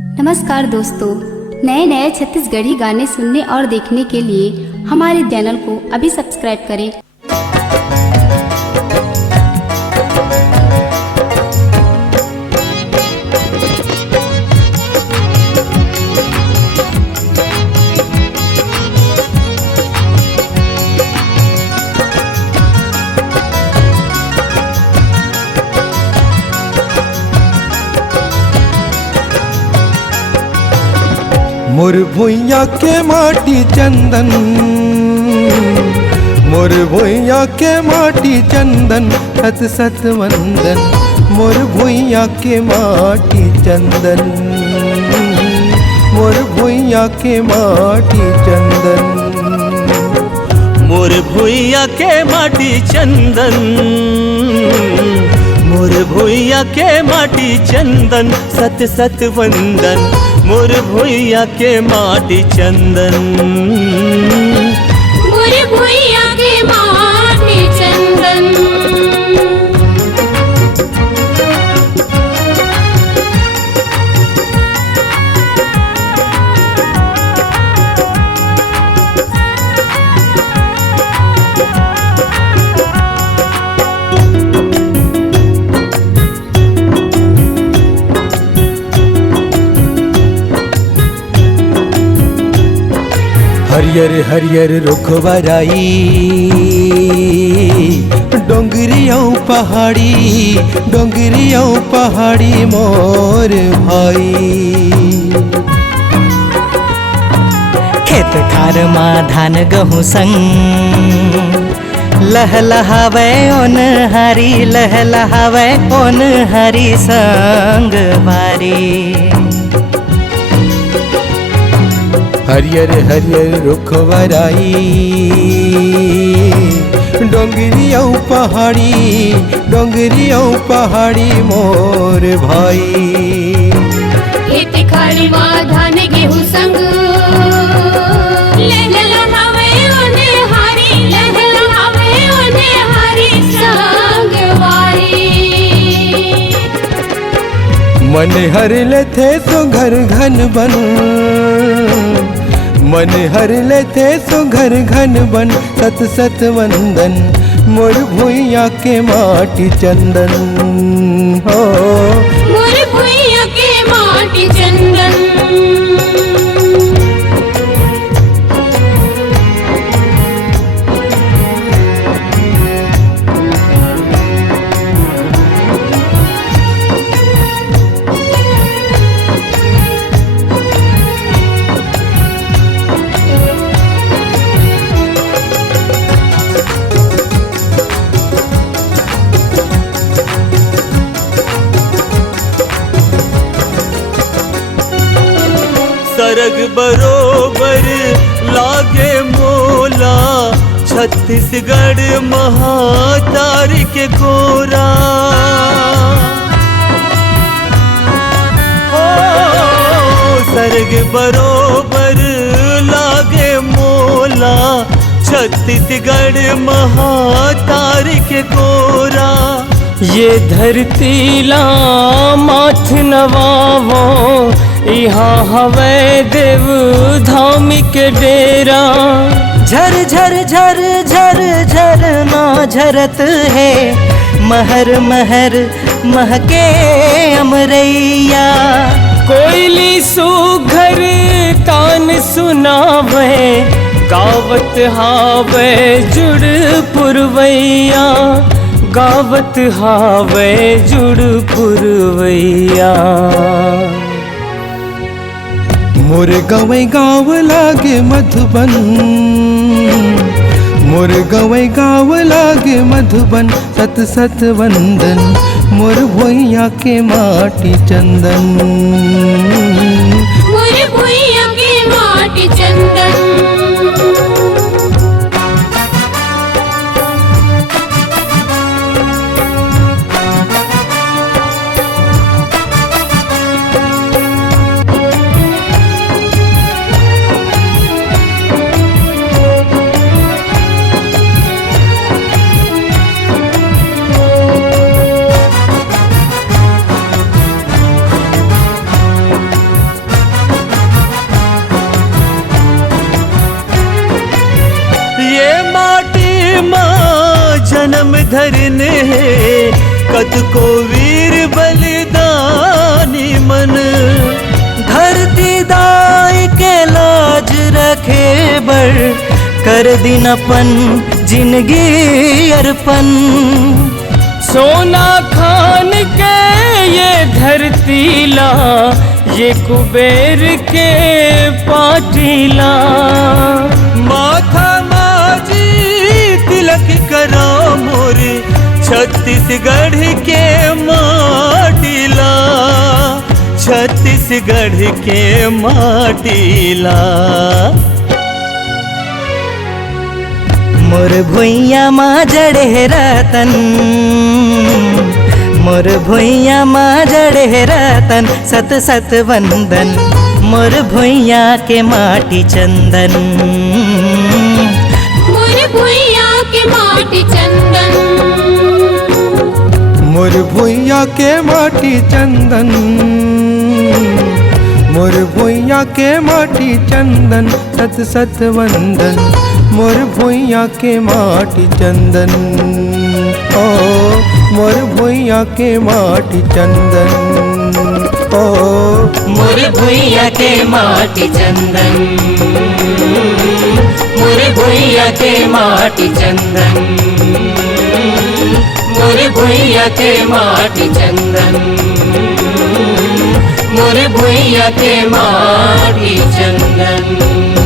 नमस्कार दोस्तों, नए नए छत्तीसगढ़ी गाने सुनने और देखने के लिए हमारे चैनल को अभी सब्सक्राइब करें। मोर भुइया के माटी चंदन, मोर भुइया के माटी चंदन, सत सत वंदन। मोर भुइया के माटी चंदन, मोर भुइया के माटी चंदन। मोर भुइया के माटी चंदन, मोर भुइया के माटी चंदन, सत सत वंदन। मोर भुइया के माटी चंदन, मोर भुइया के माटी चंदन। हरियर हरियर रुखवराई, डोंगरियों पहाड़ी, डोंगरियों पहाड़ी मोर भाई। खेत खार मा धान गहूँ संग, लहलहावे ओन हरी, लहलहावे ओन हरी संग बारी। हरियर हरियर रुखवराई, डोंगरियों पहाड़ी, डोंगरियों पहाड़ी मोर भाई। खेत खार मा धान गेहूं संग, लहलहावे ओने हारी, लहलहावे ओने हारी संग वारी। मन हर लेथे सो घर घन बन, मन हर लेथे सो घर घन बन, सत सत वंदन। मोर भुइया के माटी चंदन हो, मोर भुइया के माटी चंदन। सरग बरोबर लागे मोला, छत्तीसगढ़ महातार के कोरा। सरग बरोबर लागे मोला, छत्तीसगढ़ महातार के कोरा। ये धरती ला माथ नवावो, यहाँ हवे देव धामिक डेरा। झर झर झर झर झर ना झरत है, महर महर महके अमरैया। कोयली सुघर तान सुनावे, गावत हावे जुड़ पुरवैया, गावत हावे जुड़ पुरवैया। मोर गवै गाँव लागे मधुबन, मोर गवै गाँव लागे मधुबन, सत सत वंदन। मोर भुइया के माटी चंदन, मोर भुइया के माटी चंदन। धरन है कत को वीर बलिदानी मन। धरती दाई के लाज रखे बर कर दिन अपन जिंदगी अर्पण। सोना खान के ये धरती ला ये कुबेर के पाटीला। माथा माजी तिलक करा मोरे छत्तीसगढ़ के माटीला, छत्तीसगढ़ के माटीला। मोर भुइया माँ जड़े रतन, मोर भुइया माँ जड़े रतन, सत सत वंदन मोर भुइया के माटी चंदन। मोर भुइया के माटी चंदन, मोर भुइया के माटी चंदन, मोर भुइया के माटी चंदन, सत सत वंदन मोर भुइया के माटी चंदन। ओ मोर भुइया के माटी चंदन, ओ मोर भुइया के माटी चंदन, मोर भुइया के माटी चंदन, मोर भुइया के माटी चंदन, मोर भुइया के माटी चंदन।